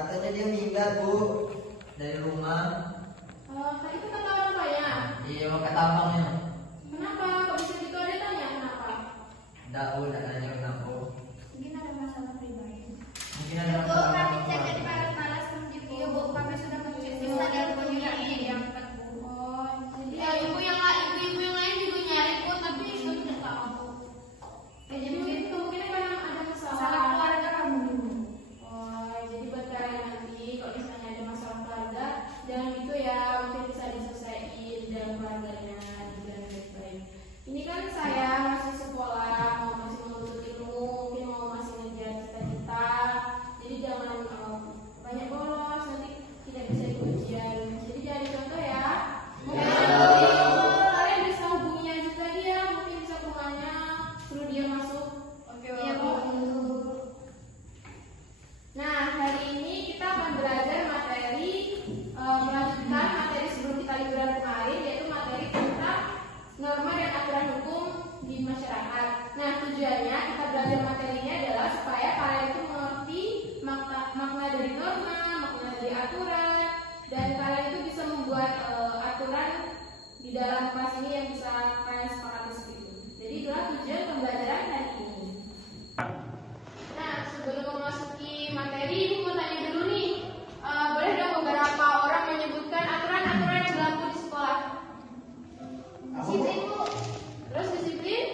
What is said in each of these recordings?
Katanya dia minggat Bu dari rumah. Itu kata orang tuanya. Iya mau ke tambangnya. Kenapa? Kok bisa gitu ada tanya kenapa? Enggak Bu, enggak nanya kenapa. Mungkin ada masalah pribadi. Mungkin ada Bu, masalah kami orang cek tua. dari malas-malas menuju. Iya Bu, kami sudah ngecek Iya, semua dan Bu. punya diangkat Bu. Oh, jadi Ibu yang lain juga nyari Bu, tapi itu tidak tahu. jadi mungkin kemungkinan karena ada Salah masalah. keluarga kamu dulu. Oh, jadi buat kalian nanti kalau misalnya ada masalah keluarga, jangan gitu ya, mungkin bisa diselesaikan dalam keluarganya dengan baik-baik. Ini kan saya masih sekolah, masih menuntut ilmu, mungkin mau masih ngejar cita-cita. Jadi jangan banyak bolos, nanti tidak bisa ikut ujian. Jadi jangan dicontoh ya. Mungkin nanti kalian bisa hubungi Anjut lagi ya, mungkin bisa ke rumahnya, suruh dia masuk. Oke, Iya Bu. Nah, hari ini kita akan belajar materi melanjutkan materi sebelum kita liburan kemarin, yaitu materi tentang norma dan aturan hukum di masyarakat. Nah, tujuannya kita belajar materi ini adalah supaya kalian itu mengerti makna dari norma, makna dari aturan, dan kalian itu bisa membuat aturan di dalam kelas ini yang bisa kalian sepakati seperti itu. Jadi itulah tujuan pembelajaran hari ini. Nah, sebelum memasuki materi, Ibu mau tanya dulu nih, boleh dong beberapa orang menyebutkan aturan-aturan yang berlaku di sekolah? Disiplin Bu. Terus disiplin?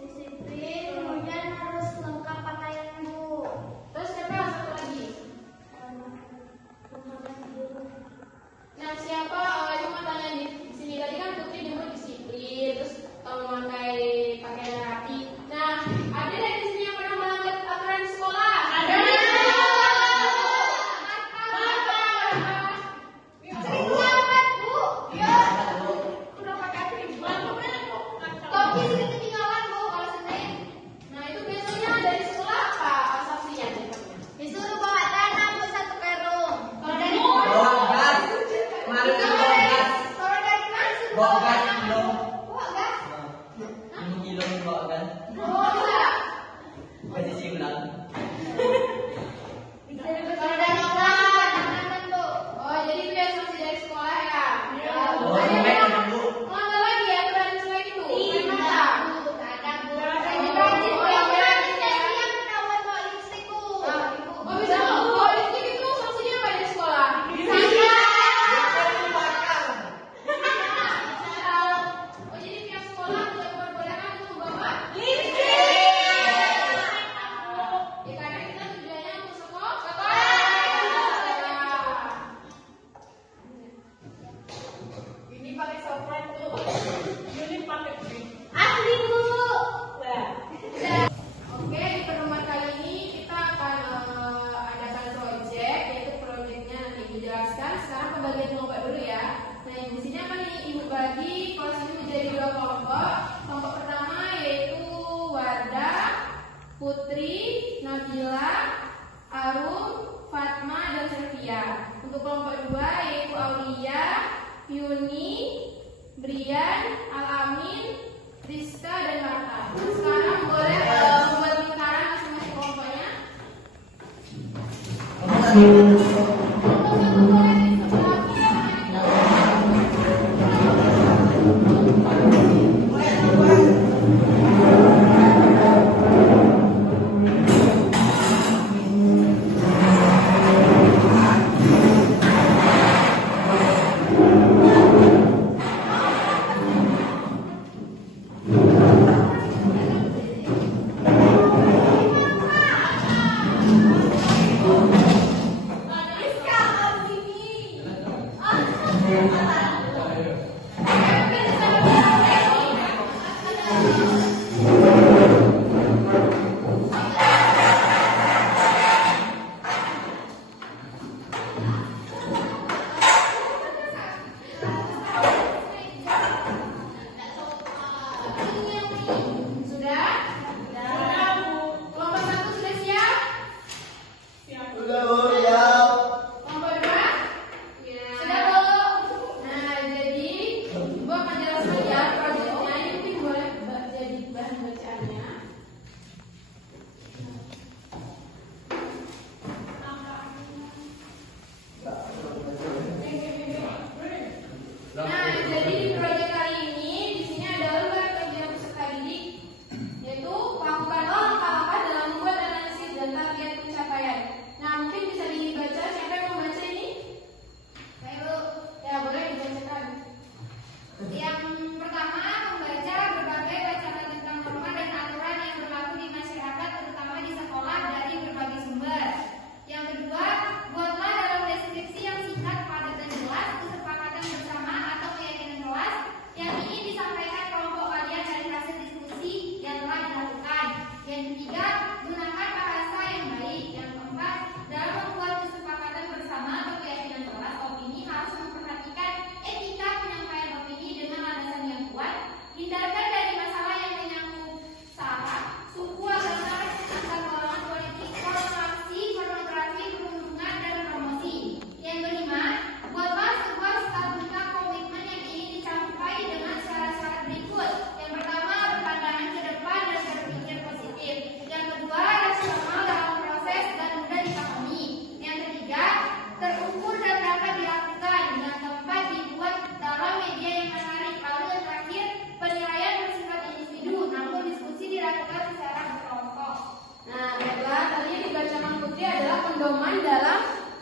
Disiplin, kemudian harus lengkap pakaian Bu. Terus siapa satu lagi? Nah, siapa yang mau tanya di sini? Tadi kan Putri nyebut disiplin, terus memakai pakaian rapi. Nah, ada nggak di sini yang pernah melanggar aturan sekolah? Ada. Sering banget Bu. Ya. Udah pakai ribuan Bu. Topi sih ketinggalan Bu kalau Senin. Nah, itu biasanya dari sekolah apa sanksinya? Disuruh bawa tanah Bu 1 karung. Kalau dari Bawa gas. Kemarin kan bawa gas. Kalau dari masuk Bawa gas kilo. bawa gas. 5 kilo bawa kan. Oh, enggak. Bukan di Simlang. Kalau dari kelas, jangan Bu. Oh, jadi itu yang sanksi dari sekolah ya? Bawa Ada dompet yang kan Bu. melanggar lagi aturan selain itu? Selain mata? Ada Bu. Rajin, Oh, yang rajin. berani yang ketahuan bawa lipstik Bu. Oh, bisa bawa lipstik itu sanksinya apa di sekolah? Oh, jadi pihak sekolah tidak memperbolehkan untuk membawa lipstik. Ya, karena kita tujuannya untuk sekolah. Ini pakai sopran tuh. Ini pakai pink. Asli Bu. Oke, di pertemuan kali ini kita akan adakan project, yaitu projectnya nanti Ibu jelaskan. Sekarang pembagian kelompok dulu ya. Nah, di sini akan Ibu bagi kelas ini menjadi 2 kelompok. Kelompok pertama yaitu Wardah, Putri, Nabila, Arum, Fatma, dan Sylvia. Untuk kelompok 2 yaitu Aulia, Yuni, Brian, Al-Amin, Rizka, dan Marta. Sekarang boleh membuat lingkaran masing-masing kelompoknya. Satu-satu boleh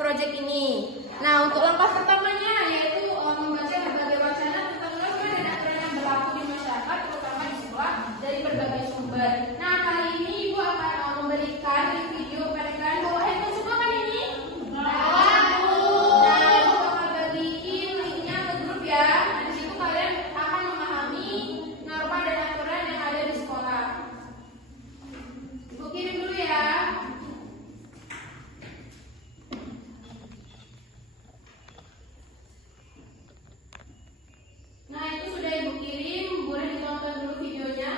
proyek ini. Nah, untuk langkah pertamanya yaitu membaca berbagai wacana tentang norma dan aturan yang berlaku di masyarakat, terutama di sekolah dari berbagai sumber. Nah, kali ini Ibu akan memberikan video kepada kalian. Bawa handphone semua kan ini? Nah, Ibu bakal bagiin linknya ke grup ya. Nah, di situ kalian akan memahami norma dan aturan yang ada di sekolah. Ibu kirim dulu ya. Nah, itu sudah Ibu kirim, boleh ditonton dulu videonya.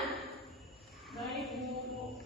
Baik, Bu.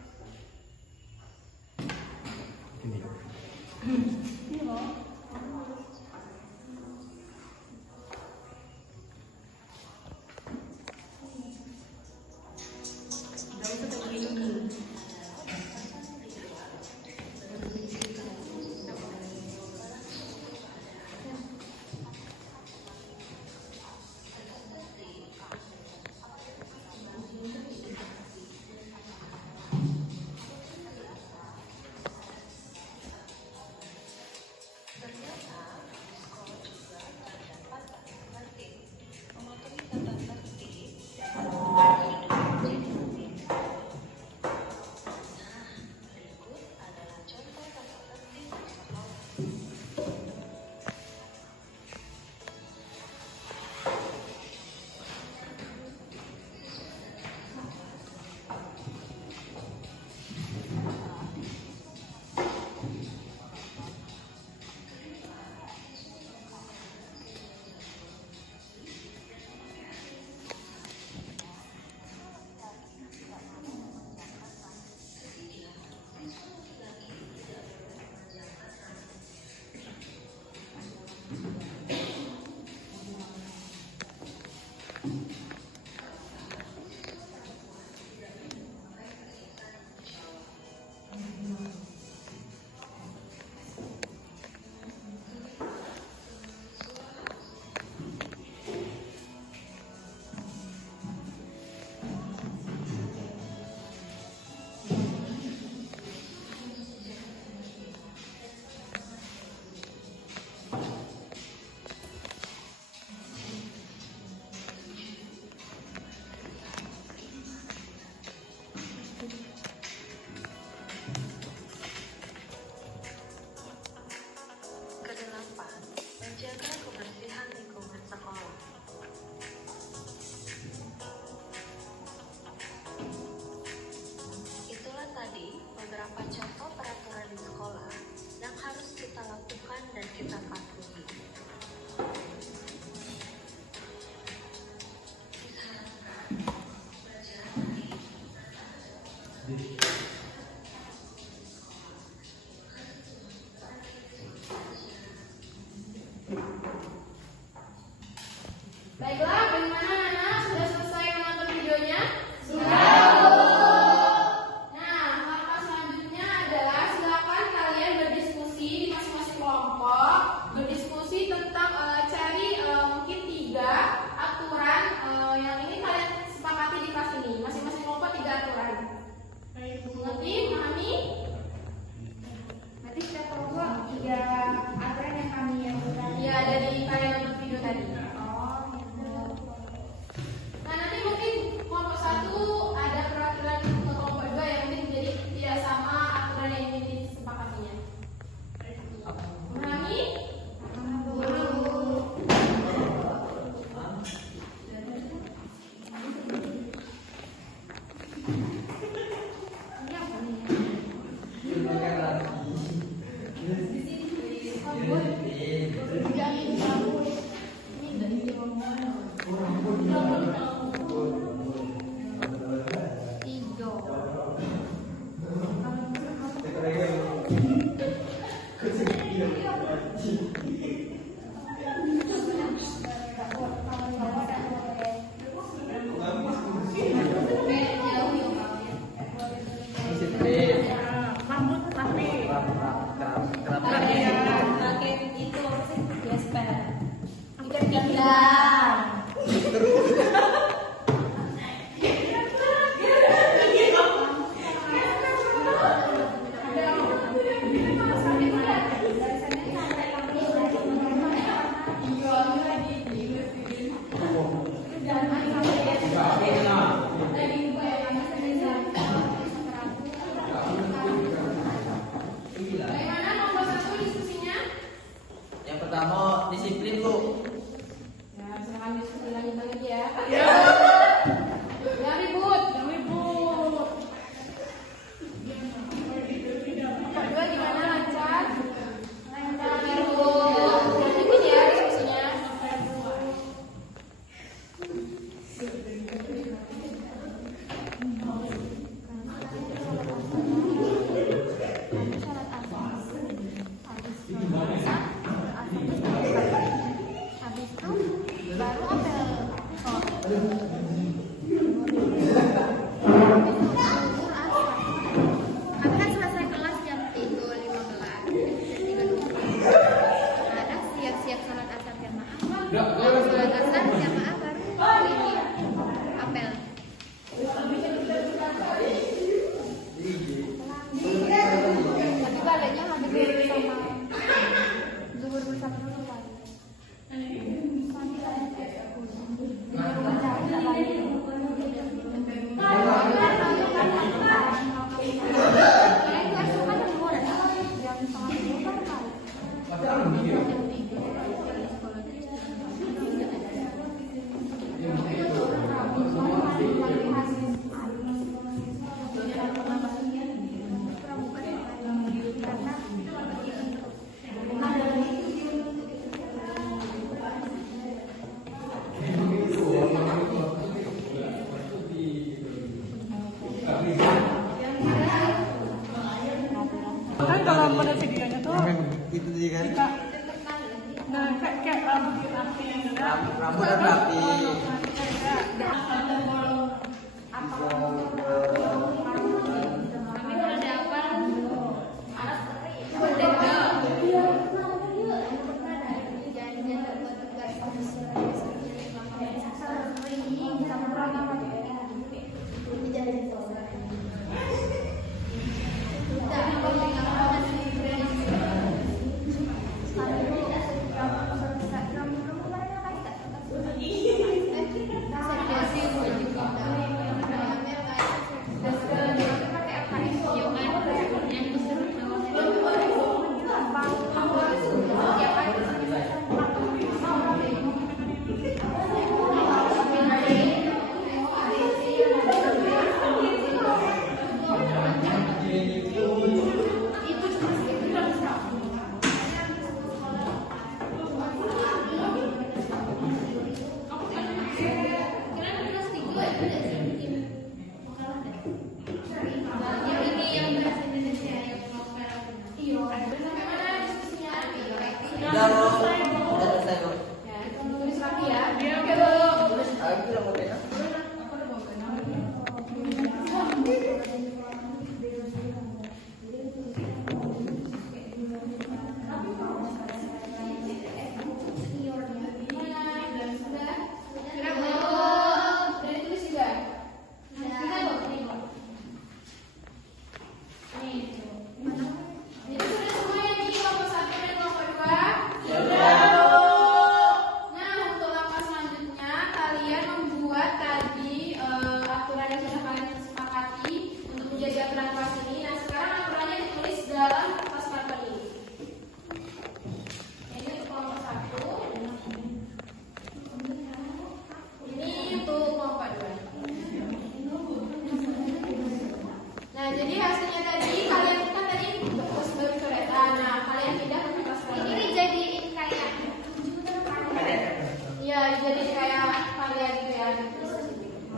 Kedelapan, menjaga kebersihan lingkungan sekolah. Itulah tadi beberapa contoh peraturan di sekolah yang harus kita lakukan dan kita patuhi. Baiklah, bagaimana anak-anak? Sudah selesai menonton videonya? Nah, langkah selanjutnya adalah silakan kalian berdiskusi di masing-masing kelompok, berdiskusi tentang cari mungkin 3 aturan yang ini kalian sepakati di kelas ini. Masing-masing kelompok 3 aturan. Baik, Bu. Mengerti? Memahami? Berarti setiap kelompok 3 aturan yang kami yang ya ada di kalian nonton video tadi. Nah, nanti mungkin kelompok 1 ada peraturan ke kelompok 2 yang mungkin jadi tidak sama aturan yang ingin disepakatinya. Memahami? pertama disiplin Bu. Ya, silakan diskusi lanjutan lagi ya. Ya. Jangan ribut. Pak dua gimana, lancar? Lancar Bu. Lanjutin ya diskusinya. Habis itu baru apel. Kami kan selesai kelas jam 3.15. Ada siap-siap salat asar jamaah. Salat asar jamaah baru ini apel. Tapi baliknya habis sama zuhur bersama dulu. Kan kalau pada videonya tuh Itu sih kan. kita nah kayak rambut rapi. Rambut kan rapi. Kami kalau ada apa? Udah Bu. Udah selesai Bu. Ya, tulis rapi ya. Oke, Bu. Aku bilang mau pegang. Dari tulis juga. Sudah Bu. Jadi sudah semua yang di kelompok 1 dan kelompok 2? Sudah. Nah, untuk langkah selanjutnya kalian membuat tadi aturan yang sudah kalian sepakati untuk menjadi aturan kelas ini. Nah, sekarang aturannya ditulis dalam kertas karton ini. Ini untuk kelompok 1. Ini untuk kelompok 2. Nah, jadi hasilnya tadi kalian kan tadi kertas baru coretan. Nah, kalian pindah ke kertas lain. Ini dijadiin kayak Iya, jadi kayak karya gitu ya.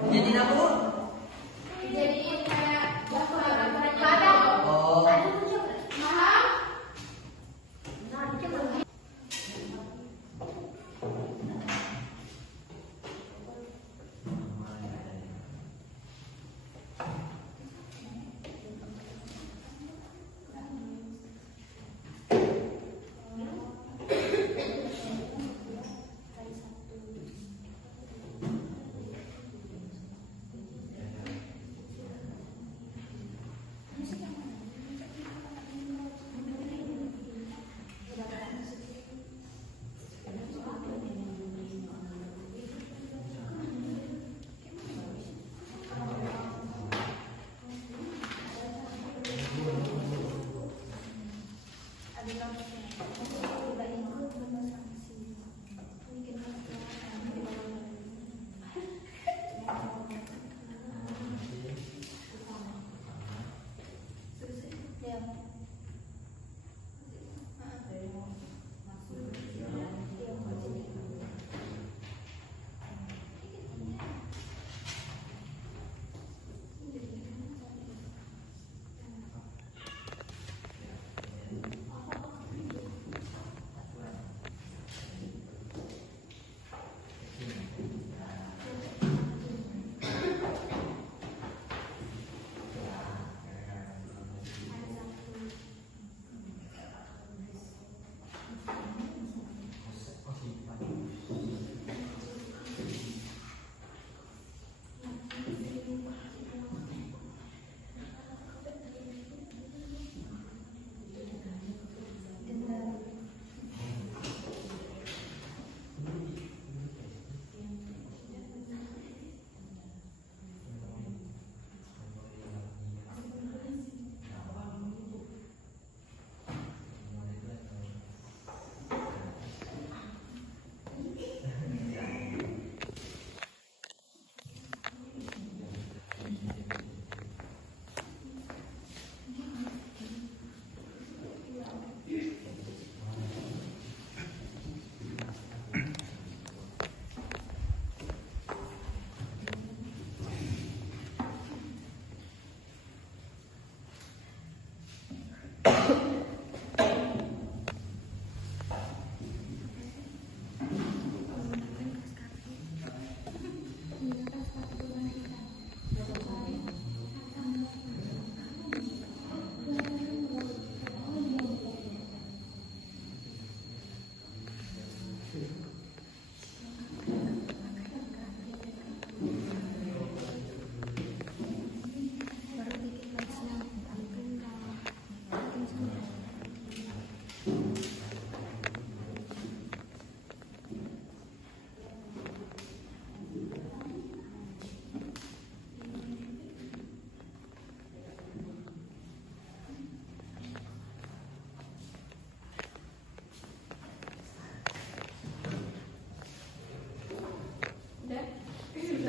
Jadi aku. Jadi kayak daftar aturannya. Ada. Oh. Paham?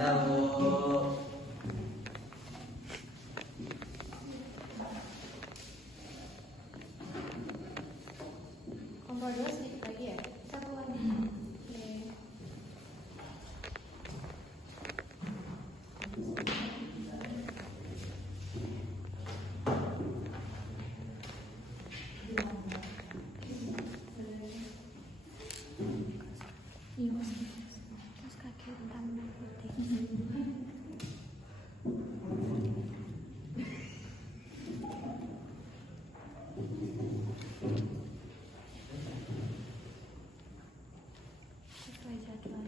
Sudah, Bu. Kelompok 2 sedikit lagi ya? Satu lagi. Oke. Terus kaki hitam putih. Sesuai jadwal.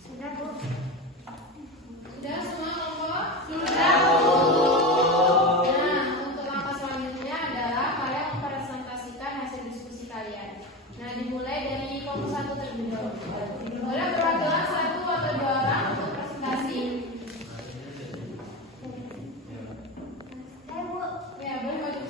Sudah, Bu. Sudah semua kelompok? Sudah, Nah, untuk langkah selanjutnya adalah kalian mempresentasikan hasil diskusi kalian. Nah, dimulai dari kelompok 1 terlebih dahulu. Boleh perwakilan 1 atau 2 orang untuk presentasi? Saya, Bu. Ya, boleh maju.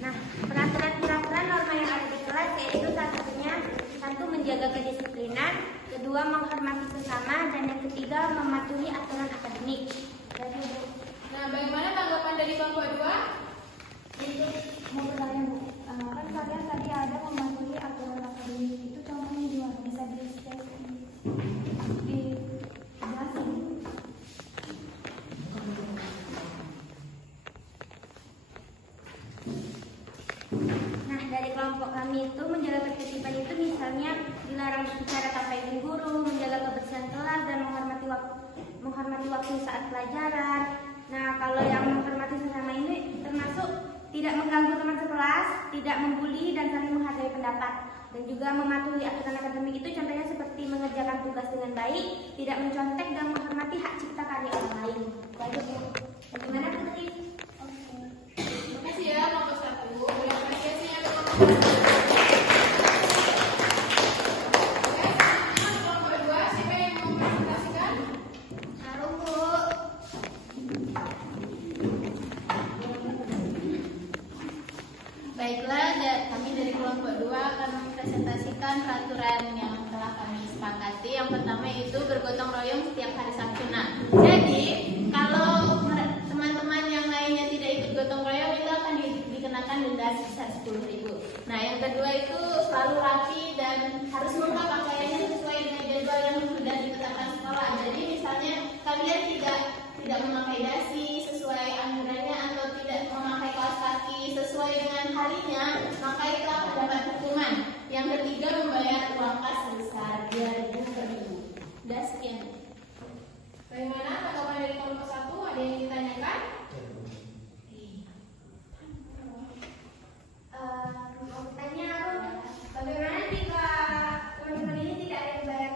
Nah, peraturan-peraturan norma yang ada di kelas yaitu salah satunya satu menjaga kedisiplinan, kedua menghormati sesama, dan yang ketiga mematuhi aturan akademik. Nah, bagaimana tanggapan dari kelompok 2? Mau bertanya, Bu, kan kalian tadi ada mematuhi aturan akademik itu contohnya gimana? Bisa dijelasin? Nah, dari kelompok kami itu menjaga ketertiban itu misalnya dilarang berbicara tanpa izin guru, menjaga kebersihan kelas, dan menghormati waktu saat pelajaran. Nah, kalau yang menghormati sesama ini termasuk tidak mengganggu teman sekelas, tidak membuli, dan saling menghargai pendapat. Dan juga mematuhi aturan akademik itu contohnya seperti mengerjakan tugas dengan baik, tidak mencontek, dan menghormati hak cipta karya orang lain. Baik, Bu. Bagaimana, Putri? Terima kasih ya kelompok 1. Boleh apresiasinya ke kelompok 1. Oke, selanjutnya kelompok 2, siapa yang mau mempresentasikan? Harum, Bu. Baiklah, kami dari kelompok 2 akan mempresentasikan peraturan yang telah kami sepakati. Yang pertama itu bergotong royong setiap hari Sabtu. Nah, jadi kalau teman-teman yang lainnya tidak ikut gotong royong itu akan dikenakan denda sebesar 10.000. Nah, yang kedua itu selalu rapi dan harus lengkap pakaiannya sesuai dengan jadwal yang sudah ditetapkan sekolah. Jadi misalnya kalian tidak memakai dasi sesuai anjurannya atau tidak memakai kaos kaki sesuai dengan harinya, maka itu akan dapat hukuman. Yang ketiga, membayar uang kas sebesar 2.000 per minggu. Sudah sekian. Bagaimana tanggapan dari kelompok 1? Ada yang ditanyakan? Mau bertanya, Harum, bagaimana jika teman-teman ini tidak ada yang bayar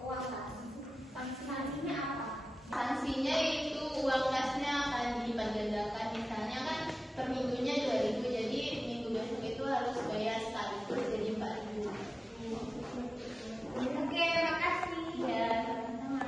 uang kas? Sanksinya apa? Sanksinya itu uang kasnya akan dilipat gandakan. Misalnya kan per minggunya 2.000, jadi minggu besok itu harus bayar sekaligus jadi 4.000. Oke, makasih. Ya, sama-sama.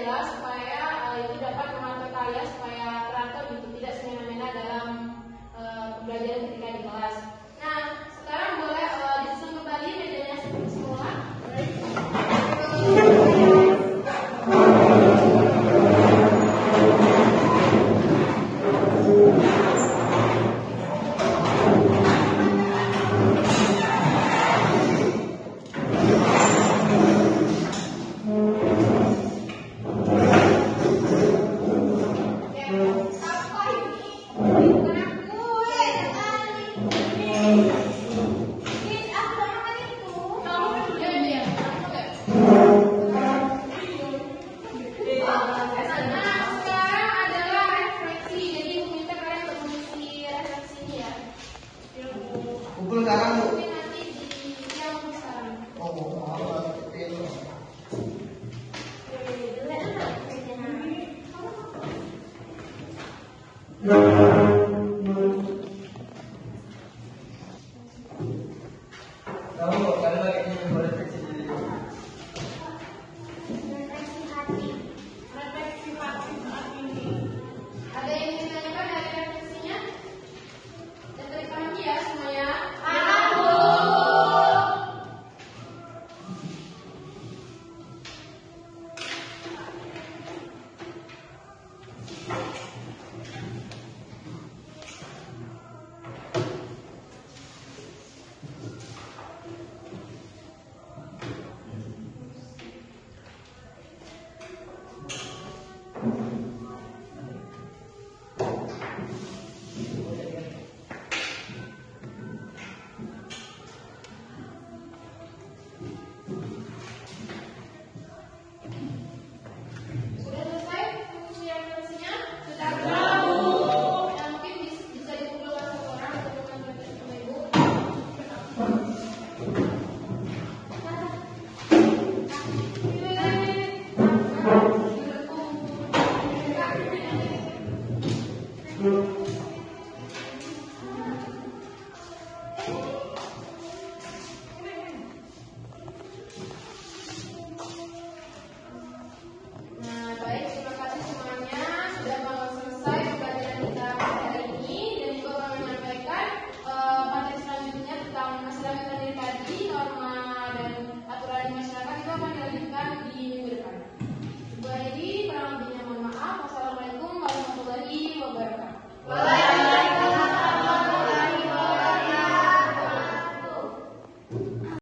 adalah supaya itu dapat memantau kalian supaya teratur gitu, tidak semena-mena dalam pembelajaran ketika di kelas. Nah, sekarang boleh disusun kembali mejanya seperti semula. Kumpul sekarang Bu. Nanti di yang sekarang. Oh, itu. Dulu